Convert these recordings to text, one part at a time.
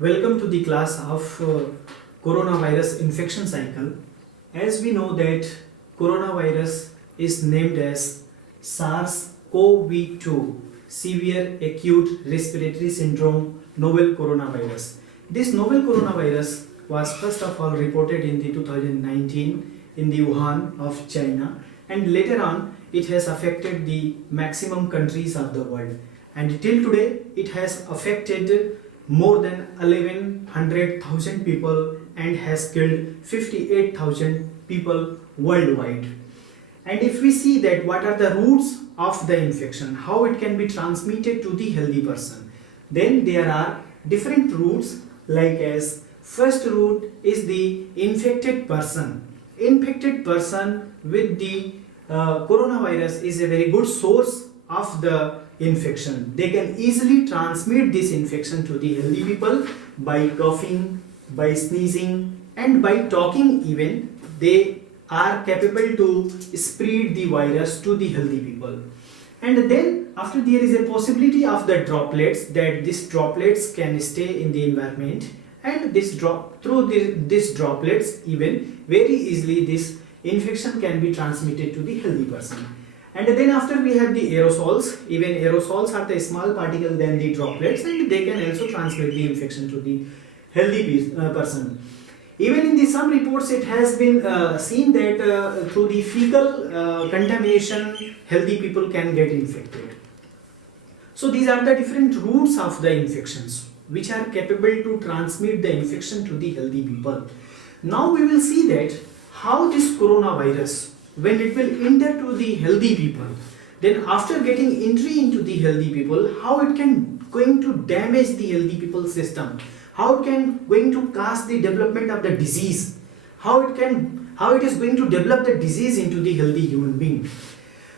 Welcome to the class of coronavirus infection cycle. As we know that coronavirus is named as SARS-CoV2, Severe Acute Respiratory Syndrome Novel Coronavirus. This novel coronavirus was first of all reported in the 2019 in the Wuhan of China, and later on it has affected the maximum countries of the world, and till today it has affected more than 1100,000 people and has killed 58,000 people worldwide. And if we see that what are the routes of the infection, how it can be transmitted to the healthy person, then there are different routes, like as first route is the infected person. Infected person with the coronavirus is a very good source of the infection. They can easily transmit this infection to the healthy people by coughing, by sneezing, and by talking even. They are capable to spread the virus to the healthy people. And then after, there is a possibility of the droplets, that these droplets can stay in the environment, and these droplets even very easily this infection can be transmitted to the healthy person. And then after, we have the aerosols. Even aerosols are the small particle than the droplets, and they can also transmit the infection to the healthy person. Even in some reports it has been seen that through the fecal contamination healthy people can get infected. So these are the different routes of the infections which are capable to transmit the infection to the healthy people. Now we will see that how this coronavirus, when it will enter to the healthy people, then after getting entry into the healthy people, how it can going to damage the healthy people system, how it can going to cause the development of the disease, how it is going to develop the disease into the healthy human being.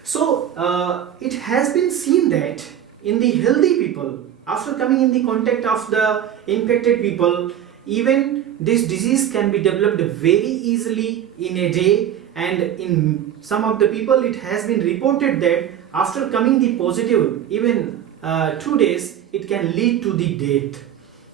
So it has been seen that in the healthy people, after coming in the contact of the infected people, even this disease can be developed very easily in a day. And in some of the people it has been reported that after coming the positive, even 2 days, it can lead to the death.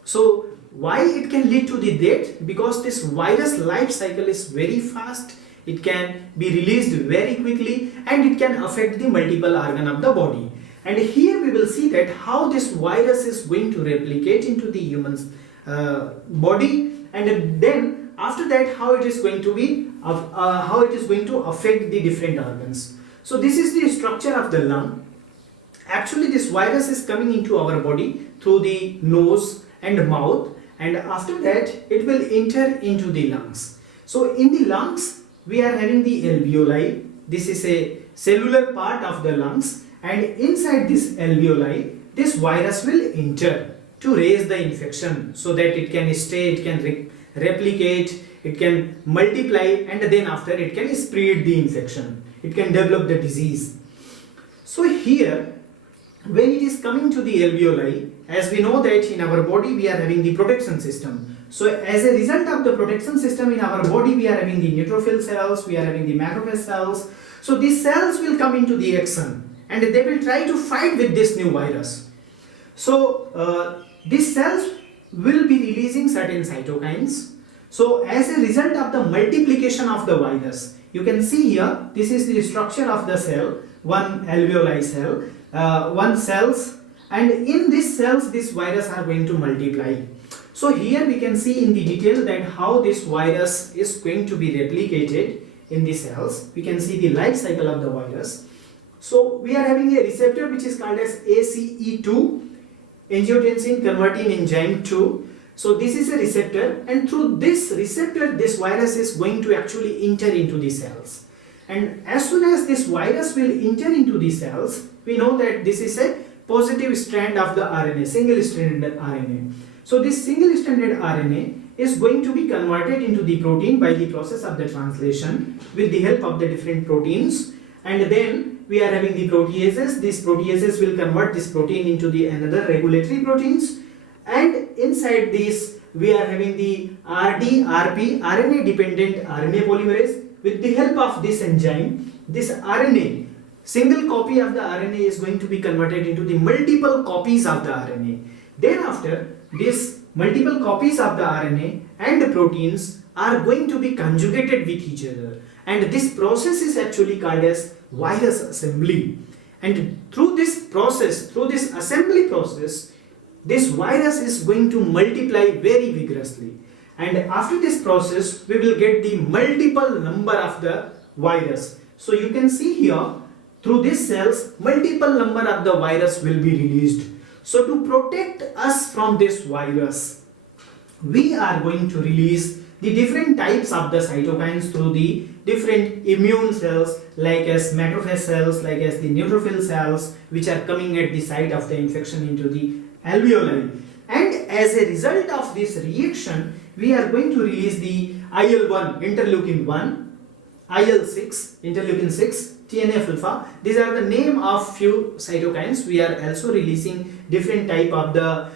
So why it can lead to the death? Because this virus life cycle is very fast, it can be released very quickly, and it can affect the multiple organ of the body. And here we will see that how this virus is going to replicate into the human's body, and then after that how it is going to be how it is going to affect the different organs. So this is the structure of the lung. Actually this virus is coming into our body through the nose and mouth, and after that it will enter into the lungs. So in the lungs we are having the alveoli. This is a cellular part of the lungs, and inside this alveoli this virus will enter to raise the infection so that it can stay, it can replicate, it can multiply, and then after it can spread the infection, it can develop the disease. So here when it is coming to the alveoli, as we know that in our body we are having the protection system. So as a result of the protection system in our body, we are having the neutrophil cells, we are having the macrophage cells. So these cells will come into the action and they will try to fight with this new virus. So these cells will be releasing certain cytokines. So as a result of the multiplication of the virus, you can see here, this is the structure of the cell, one alveoli cell, one cells, and in these cells this virus are going to multiply. So here we can see in the detail that how this virus is going to be replicated in the cells. We can see the life cycle of the virus. So we are having a receptor which is called as ACE2, angiotensin converting enzyme 2. So this is a receptor, and through this receptor this virus is going to actually enter into the cells. And as soon as this virus will enter into the cells, we know that this is a positive strand of the RNA, single-stranded RNA. So this single-stranded RNA is going to be converted into the protein by the process of the translation with the help of the different proteins, and then we are having the proteases. These proteases will convert this protein into the another regulatory proteins, and inside this we are having the RD-RP, RNA dependent RNA polymerase. With the help of this enzyme, this RNA, single copy of the RNA is going to be converted into the multiple copies of the RNA. Then after, these multiple copies of the RNA and the proteins are going to be conjugated with each other, and this process is actually called as virus assembly. And through this process, through this assembly process, this virus is going to multiply very vigorously, and after this process we will get the multiple number of the virus. So you can see here, through these cells multiple number of the virus will be released. So to protect us from this virus, we are going to release the different types of the cytokines through the different immune cells, like as macrophage cells, like as the neutrophil cells, which are coming at the site of the infection into the alveoli. And as a result of this reaction, we are going to release the IL-1, interleukin 1, IL-6, interleukin 6, TNF alpha. These are the name of few cytokines. We are also releasing different type of the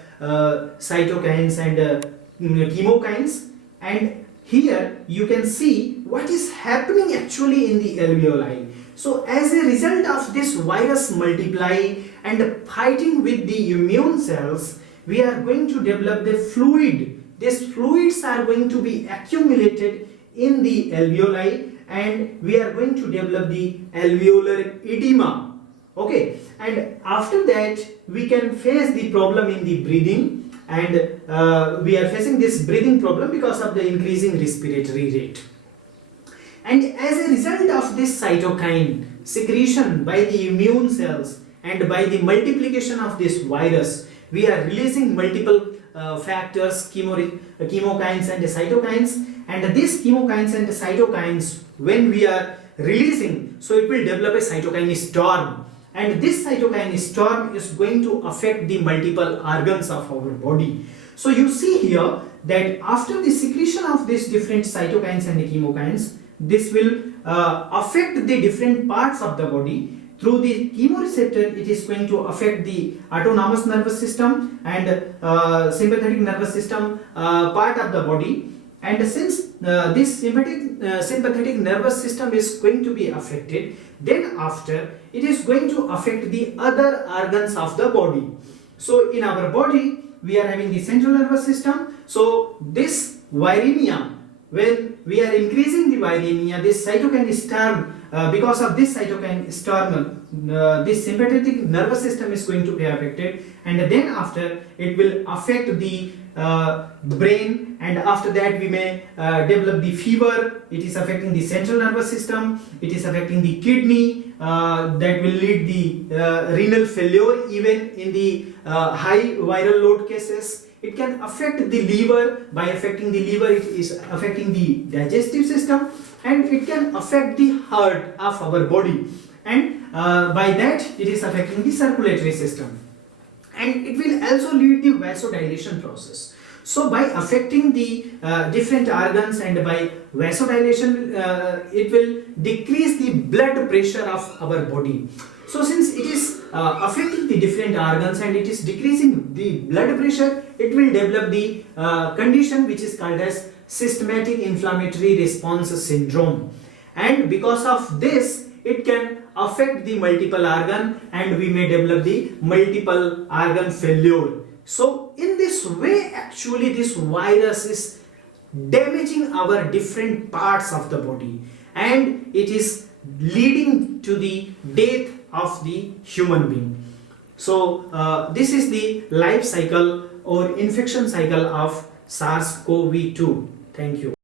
cytokines and chemokines. And here you can see what is happening actually in the alveoli. So as a result of this virus multiply and fighting with the immune cells, we are going to develop the fluid. These fluids are going to be accumulated in the alveoli, and we are going to develop the alveolar edema. Okay, and after that we can face the problem in the breathing, and we are facing this breathing problem because of the increasing respiratory rate. And as a result of this cytokine secretion by the immune cells and by the multiplication of this virus, we are releasing multiple factors, chemokines and cytokines. And these chemokines and cytokines, when we are releasing, so it will develop a cytokine storm. And this cytokine storm is going to affect the multiple organs of our body. So you see here that after the secretion of these different cytokines and chemokines, this will affect the different parts of the body. Through the chemoreceptor, it is going to affect the autonomous nervous system and sympathetic nervous system part of the body. And since this sympathetic nervous system is going to be affected, then after it is going to affect the other organs of the body. So in our body we are having the central nervous system. So this viremia, when we are increasing the viremia, this cytokine storm, because of this cytokine storm, this sympathetic nervous system is going to be affected, and then after it will affect the brain, and after that we may develop the fever. It is affecting the central nervous system, it is affecting the kidney, that will lead the renal failure even in the high viral load cases. It can affect the liver. By affecting the liver, it is affecting the digestive system, and it can affect the heart of our body, and by that it is affecting the circulatory system, and it will also lead the vasodilation process. So by affecting the different organs and by vasodilation, it will decrease the blood pressure of our body. So since it is affecting the different organs and it is decreasing the blood pressure, it will develop the condition which is called as systematic inflammatory response syndrome. And because of this, it can affect the multiple organ, and we may develop the multiple organ failure. So in this way, actually this virus is damaging our different parts of the body, and it is leading to the death of the human being. So this is the life cycle or infection cycle of SARS-CoV-2. Thank you.